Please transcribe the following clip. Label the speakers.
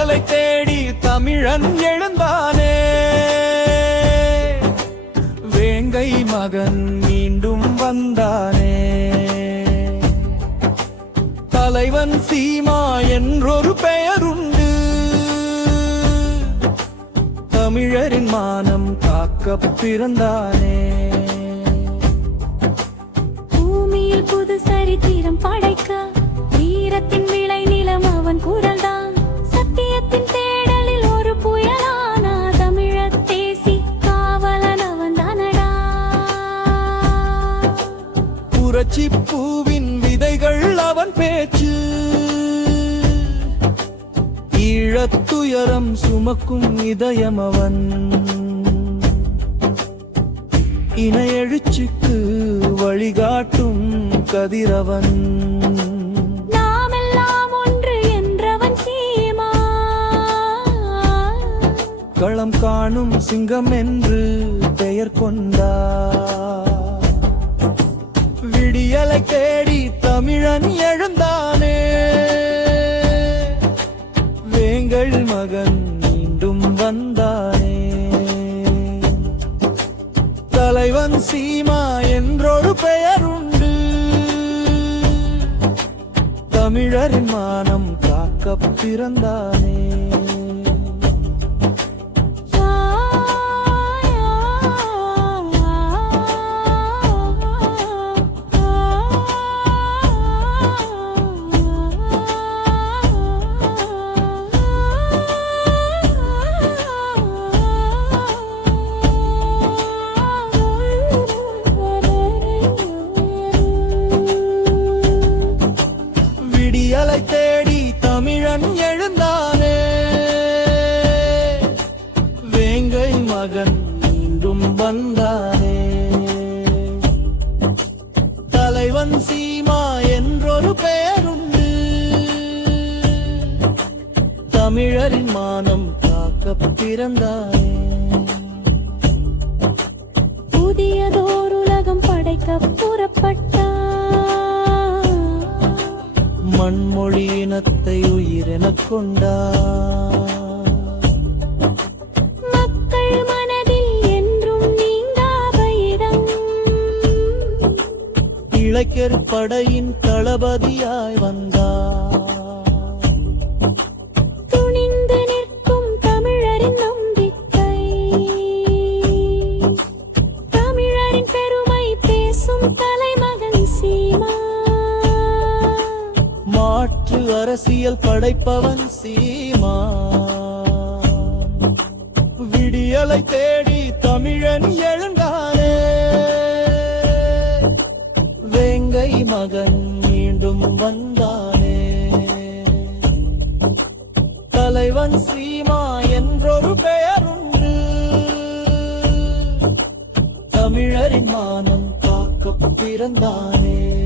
Speaker 1: விடியலை தேடி தமிழன் எழுந்தானே. வேங்கை மகன் மீண்டும் வந்தானே. தலைவன் சீமா என்றொரு பெயருண்டு. தமிழரின் மானம் காக்க பிறந்தானே.
Speaker 2: பூமியில் புது சரி
Speaker 1: புரட்சி பூவின் விதைகள் அவன் பேச்சு. ஈழத்துயரம் சுமக்கும் இதயம் அவன். இன எழுச்சிக்கு வழிகாட்டும் கதிரவன்.
Speaker 2: நாமெல்லாம் ஒன்று என்றவன் சீமா.
Speaker 1: களம் காணும் சிங்கம் என்று பெயர் கொண்டார். விடியலை தேடி தமிழன் எழுந்தானே. வேங்கள் மகன் மீண்டும் வந்தானே. தலைவன் சீமா என்றொரு பெயருண்டு. தமிழர் மானம் காக்க பிறந்தானே. தமிழன் எழுந்தானே வேங்கை மகன் மீண்டும் வந்தானே தலைவன் சீமா என்றொரு பெயருண்டு தமிழரின் மானம் காக்க பிறந்தானே
Speaker 2: புதியதோர் உலகம் படைக்க புறப்பட்டான்
Speaker 1: மண்மொழி இனத்தை
Speaker 2: நீங்காத இடம்.
Speaker 1: இளைஞர் படையின் தளபதியாய் வந்தார்.
Speaker 2: துணிந்து நிற்கும் தமிழரின் நம்பிக்கை. தமிழரின் பெருமை பேசும் தலைமகன் சீமா.
Speaker 1: மாற்று அரசியல் படைப்பவன் சீமா விடியலை தேடி தமிழன் எழுந்தானே. வேங்கை மகன் மீண்டும் வந்தானே. தலைவன் சீமா என்றொரு பெயருண்டு. தமிழரின் மானம் காக்க பிறந்தானே.